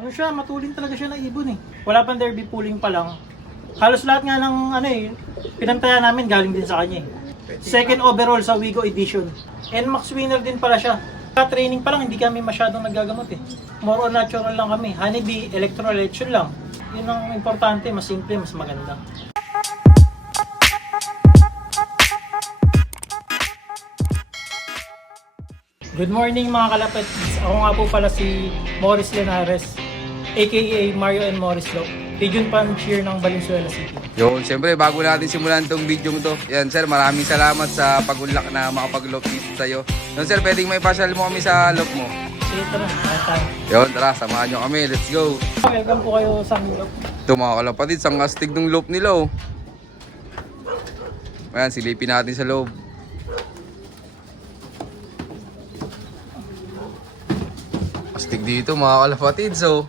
Ano siya, matulin talaga siya na ibon eh. Wala pang derby pooling pa lang. Halos lahat nga ng ano eh, pinantaya namin galing din sa kanya eh. Second overall sa Wigo Edition. NMAX winner din pala siya. Training pa lang, hindi kami masyadong nagagamot eh. More on natural lang kami. Honeybee, electrolytes, yun lang. Yun ang importante, mas simple, mas maganda. Good morning mga kalapit. Ako nga po pala si Morris Lenares, aka Mario and Morris Lo. Pigeon Puncher ng Valenzuela City. Yun, siyempre bago natin simulan tong video to. Yan sir, maraming salamat sa pag-unlock na makapag-lock dito sa'yo. Yun sir, pwedeng may pasyal mo kami sa lock mo. Sige, tara. Tayo. Yun, tara, samahan nyo kami. Let's go. Welcome po kayo sa aming loop. Ito mga kalapatid, ang astig ng loop nila oh. Ayan, silipin natin sa loob. Astig dito mga kalapatid, so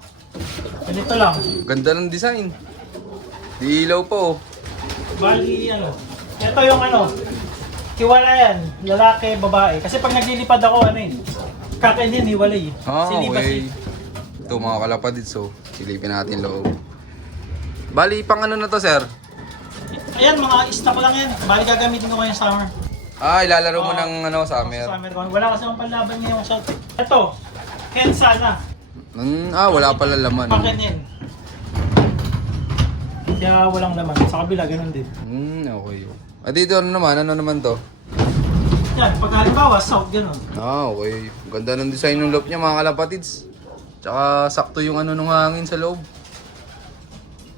Ganito lang. ganda ng design. Di ilaw po oh. Bali, ano. Ito yung ano. Hiwalayan. Lalaki, babae. Kasi pag naglilipad ako, ano eh. Kakin din, hiwalay. Silibas Okay. Ito mga kalapatid, so silipin natin loob. Bali, pang ano na to sir? Ayan, mga stock lang yan. Bali, gagamitin ko ngayong summer. Ah, ilalaro mo ng ano, summer. Summer ko. Wala kasi akong panlaban ngayong shot. Ito. Hensa na. Wala pala laman. Pakin yan. Kaya walang laman. Sa kabila, ganun din. Okay. At dito ano naman to? Yan, pag halimbawa, south, ganun. Okay. Ganda ng design ng loop niya mga kalapatids. Tsaka sakto yung ano nung hangin sa loob.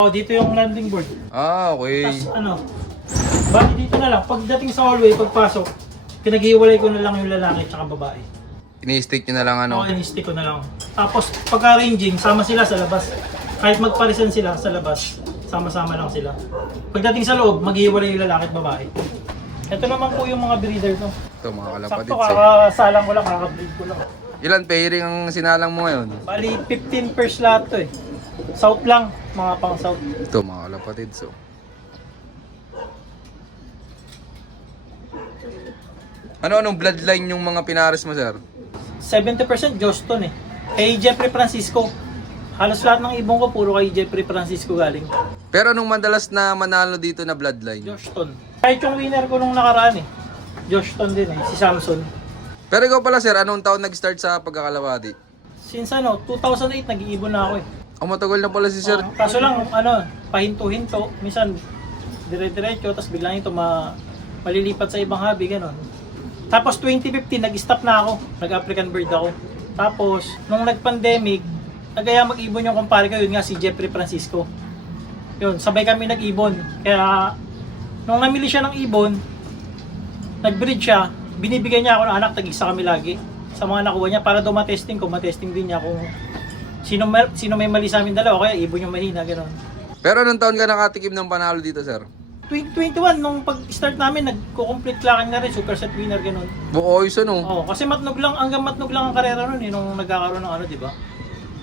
Oh, dito yung landing board. Okay. Tapos ano, bali dito na lang. Pagdating sa hallway, pagpasok, pinaghiwalay ko na lang yung lalaki at babae. Ini-stick nyo na lang ano. Okay, in-stick ko na lang. Tapos pagka-ranging, sama sila sa labas. Kahit magparisan sila sa labas, sama-sama lang sila. Pagdating sa loob, maghiwalay yung lalaki at babae. Ito naman po yung mga breeder ko. Ito mga kalapatids. Sakto, kakasalang ko lang, kakabreed ko lang. Ilan pairing ang sinalang mo ngayon? Bali, 15 pairs lahat to eh. South lang, mga pang south. Ito mga kalapatids. So. Anong bloodline yung mga pinares mo sir? 70% Joston eh. Kay Jeffrey Francisco. Halos lahat ng ibon ko puro kay Jeffrey Francisco galing. Pero anong madalas na manalo dito na bloodline? Joston. Kahit yung winner ko nung nakaraan eh. Joston din eh, si Samson. Pero ikaw pala sir, anong taon nag-start sa pagkakalawati? Since ano, 2008 nag-iibon na ako eh. Matagal na pala si sir. Kaso lang, ano, pahinto-hinto. Minsan, dire-diretso, tapos biglang ito malilipat sa ibang hobby, gano'n. Tapos 2015, nag-stop na ako. Nag-African bird ako. Tapos, nung nag-pandemic, nagaya mag-ibon yung kumpare ko, yun nga si Jeffrey Francisco. Yun, sabay kami nag-ibon. Kaya, nung namili siya ng ibon, nag-breed siya, binibigyan niya ako ng anak, tag-isa kami lagi. Sa mga nakuha niya, para daw matesting ko, matesting din niya kung sino may mali sa amin dalawa, kaya ibon yung mahina, gano'n. Pero anong taon ka nakatikim ng panalo dito sir? 2021, nung pag-start namin, nagko-complete clacking na rin, super set winner, gano'n. Buoys ano? Oo, kasi matnog lang, hanggang matnog lang ang karera nun, nung nagkakaroon ng ano, di ba?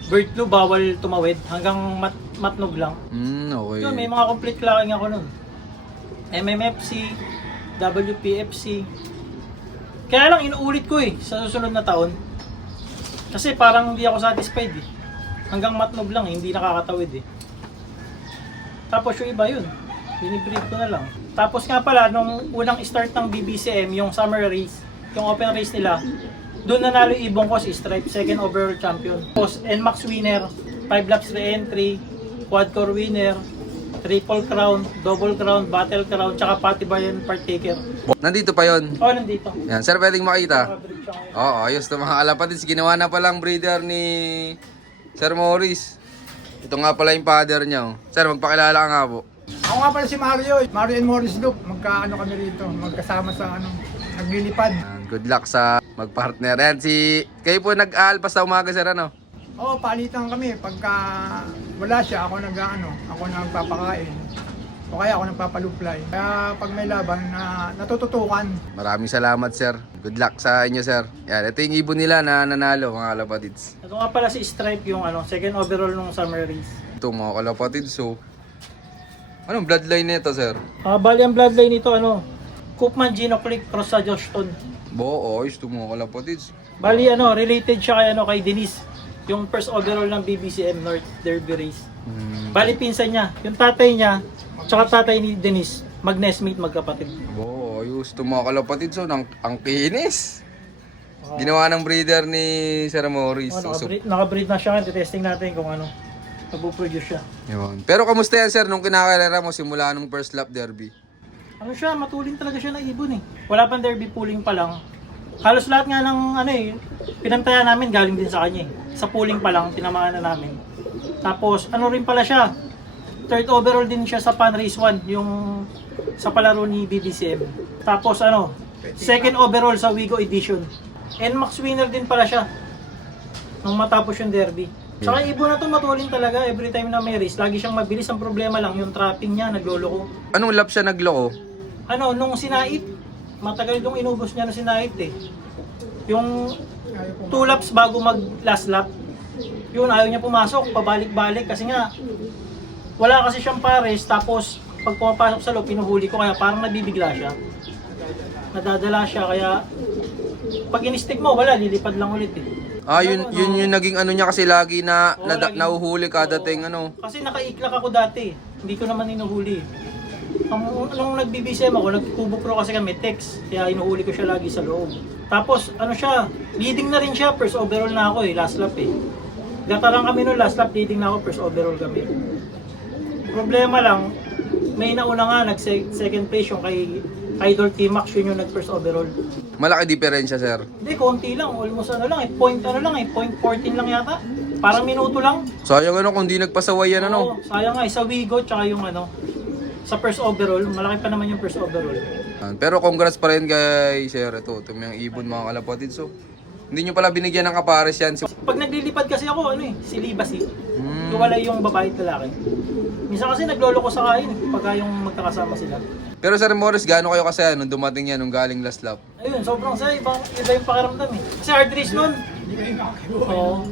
Bird flu, bawal tumawid, hanggang matnog lang. Okay. Yun, may mga complete clacking ako nun. MMFC, WPFC. Kaya lang, inuulit ko eh, sa susunod na taon. Kasi parang hindi ako satisfied eh. Hanggang matnog lang, hindi nakakatawid eh. Tapos yung iba yun, binibreed ko na lang. Tapos nga pala, nung unang start ng BBCM, yung summer race, yung open race nila, doon nanalo yung ibong ko si Stripe, second overall champion. Tapos NMAX winner, 5 laps re-entry, quad core winner, triple crown, double crown, battle crown, tsaka Patibayan partaker. Nandito pa yon. Oh, nandito. Yan, sir pwedeng makita. Nakabreed siya ngayon. Oo, ayos na mga kalapatids. Ginawa na palang breeder ni Sir Morris. Ito nga pala yung father niya. Oh. Sir, magpakilala ka nga po. Ako nga pala si Mario, Mario and Morris Loop. Magkaano kami rito, magkasama sa naglilipad. Yan, good luck sa magpartner. Yan, kayo po nag-aalpas sa umaga sir ano? Oo, palitan kami. Pagka wala siya, ako ako nagpapakain. O kaya ako nagpapaluplay. Kaya pag may laban na natututukan. Maraming salamat sir. Good luck sa inyo sir. Yan, ito yung ibon nila na nanalo mga kalapatids. Ito nga pala si Stripe, yung second overall nung summer race. Ito mga kalapatids. So, anong bloodline nito sir? Bali ang bloodline nito, Koopman Gino Click cross sa Joston. Ayos ito mga kalapatids. Bali related siya kay Denise. Yung first overall ng BBCM North Derby Race. Hmm. Bali pinsan niya. Yung tatay niya, tsaka tatay ni Denise, mag-nestmate, magkapatid. Oo, ayos. Ito mga kalapatid, so, ang kinis. Ginawa ng breeder ni Sir Morris. Oh, So, nakabreed na siya. Testing natin kung ano, nagpo-produce siya. yun. Pero kamusta yan, sir, nung kinakalera mo simula nung first lap derby? Ano siya, matulin talaga siya na ibon eh. Wala pang derby pooling pa lang. Halos lahat nga ng ano eh, pinantaya namin galing din sa kanya eh. Sa pooling pa lang, tinamaan na namin. Tapos ano rin pala siya, third overall din siya sa Pan Race 1, yung sa palaro ni BBCM. Tapos ano, second overall sa Wigo Edition. NMAX winner din pala siya nung matapos yung derby. Tsaka yung ibon na to matulin talaga, every time na may race, lagi siyang mabilis. Ang problema lang, yung trapping niya, nagloloko. Anong lap siya nagloko? Ano, nung sinait, matagal yung inubos niya nung sinait eh. Yung 2 laps bago mag last lap, yun, ayaw niya pumasok, pabalik-balik kasi nga, wala kasi siyang pares, tapos pag pumapasok sa loob, pinuhuli ko, kaya parang nabibigla siya. Nadadala siya, kaya pag in-stick mo, wala, lilipad lang ulit eh. Ah, yun yung naging ano niya kasi lagi na Oo, lagi. nahuhuli kada ting ano. Kasi nakaiklak ako dati, hindi ko naman inuhuli. Nung nag-BBCM ako, nag-Kubo Pro kasi kami, text, kaya inuhuli ko siya lagi sa loob. Tapos, ano siya, leading na rin siya, first overall na ako eh, last lap eh. Gata lang kami no last lap, leading na ako, first overall kami. Problema lang, may nauna nga, nag-second place yung kay Idol T-Max, yun yung nag-first overall. Malaki diferensya, sir. Hindi, konti lang, almost ano lang eh, point 14 lang yata. Parang minuto lang. Sayang ano kung di nagpasaway yan ano. Oo, sayang nga, sa Wigo, tsaka yung ano, sa first overall, malaki pa naman yung first overall. Pero congrats pa rin kay sir. Ito yung ibon mga kalapatid. So, hindi nyo pala binigyan ng kapares yan. Pag naglilipad kasi ako, ano eh, si Libas eh. Iwalay yung babae at lalaki. Minsan kasi nagloloko sa kain, pagka yung magkakasama sila. Pero Sir Morris, gaano kayo kasaya nung dumating yan nung galing last lap? Ayun, sobrang saya, iba yung pakiramdam eh. Kasi hard race nun. Oo.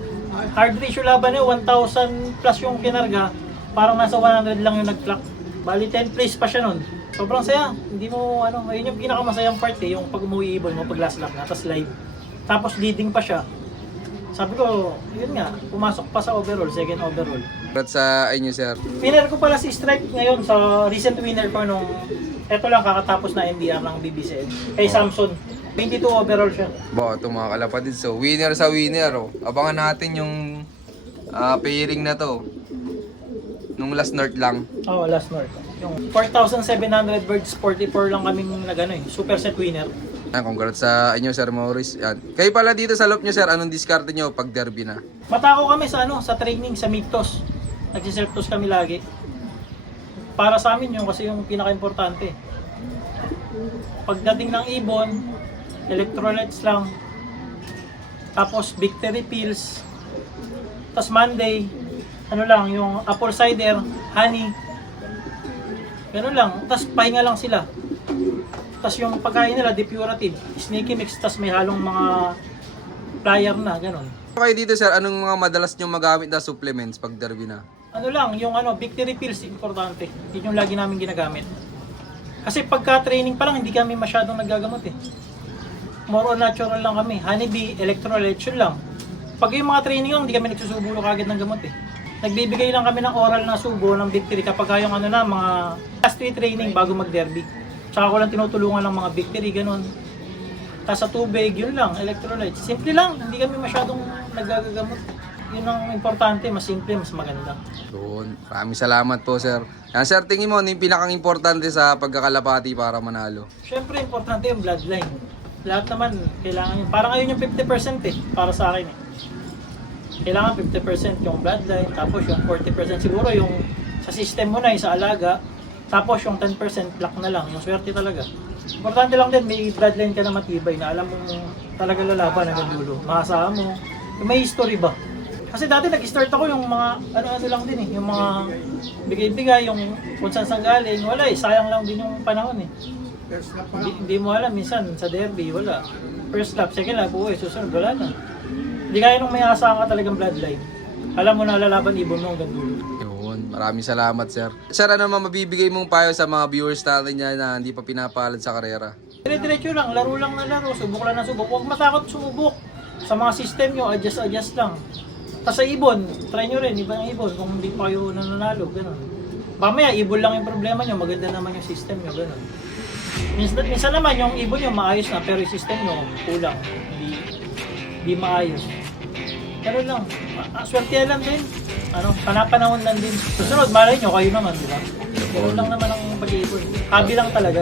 Hard race yung laban eh, 1,000 plus yung kinarga. Parang nasa 100 lang yung nag-clock. Bali 10 place pa siya nun. Sobrang saya. Hindi mo ano, ayun yung pinakamasayang part eh, yung pag umuwi ibon mo, pag last lap na, tapos live. Tapos leading pa siya. Sabi ko, yun nga, pumasok pa sa overall, second overall. Congrats sa inyo, sir. Winner ko pala si Strike ngayon sa recent winner ko nung eto lang kakatapos na NBR ng BBCM. Kay Samson. 22 overall siya. Ito mga kalapatid. So, winner sa winner. Oh. Abangan natin yung pairing na to. Nung last North lang. Oh, last North. Yung 4,700 birds, 44 lang kaming nagano eh. Super set winner. Congrats sa inyo, Sir Morris. Yan. Kayo pala dito sa loop nyo, sir. Anong diskarte nyo pag derby na? Matako kami sa ano, sa training, sa mid-toss. Nagsiself-toss kami lagi. Para sa amin yun kasi yung pinaka-importante. Pagdating ng ibon, electrolytes lang. Tapos victory pills. Tapos Monday, ano lang, yung apple cider, honey. Ganun lang. Tapos pahinga lang sila. Tapos yung pagkain nila, depurative, sneaky mix, tapos may halong mga flyer na, ganun. Okay dito, sir. Anong mga madalas nyo magamit na supplements pag derby na? Ano lang, yung ano, victory pills, importante. Yun yung lagi namin ginagamit. Kasi pagka-training pa lang, hindi kami masyadong nagagamot eh. More on natural lang kami. Honeybee, electrolytes, yun lang. Pag yung mga training lang, hindi kami nagsusubo kagad ng gamot eh. Nagbibigay lang kami ng oral na subo ng victory kapag yung ano na, mga last 3 training bago mag-derby. Tsaka ko lang tinutulungan ng mga victory, ganun. Tapos sa tubig, yun lang, electrolytes. Simple lang, hindi kami masyadong nagagamot. Yun ang importante, mas simple, mas maganda. Doon. Maraming salamat po, sir. Yan, sir, tingin mo, ano yung pinakang-importante sa pagkakalapati para manalo? Siyempre, importante yung bloodline. Lahat naman, kailangan yun. Parang ayun yung 50% eh, para sa akin eh. Kailangan 50% yung bloodline, tapos yung 40% siguro yung sa system mo na, yung sa alaga, tapos yung 10% luck na lang, yung swerte talaga. Importante lang din, may bloodline ka na matibay na alam mo talaga lalaban hanggang dulo. Maasahan mo, may history ba? Kasi dati nag-start ako yung mga ano-ano lang din eh, yung mga bigay-bigay, yung kung saan galing, wala eh, sayang lang din yung panahon eh. First lap pa lang. Hindi mo alam, minsan sa derby, wala. First lap, second lap, susunod, wala na. Hindi kaya nung may asahan ka talagang bloodline. Alam mo na lalaban ibon mo hanggang dulo. Yun. Maraming salamat, sir. Sir, ano naman mabibigay mong payo sa mga viewers natin niya na hindi pa pinapalad sa karera? Dire-diretso lang, laro lang na laro, subok lang na subok. Huwag matakot sumubok. Sa mga system nyo, adjust lang. sa ibon, try nyo rin, iba ang ibon kung hindi pa kayo nananalo, gano'n. Mamaya, ibon lang yung problema nyo, maganda naman yung system nyo, gano'n. Minsan naman yung ibon nyo maayos na, pero yung system nyo kulang, hindi maayos. Pero lang, swerte lang din. Panapanahon lang din. Susunod, malay nyo, kayo naman, di ba? Ganun lang naman ang pag-iipon. Hobby lang talaga.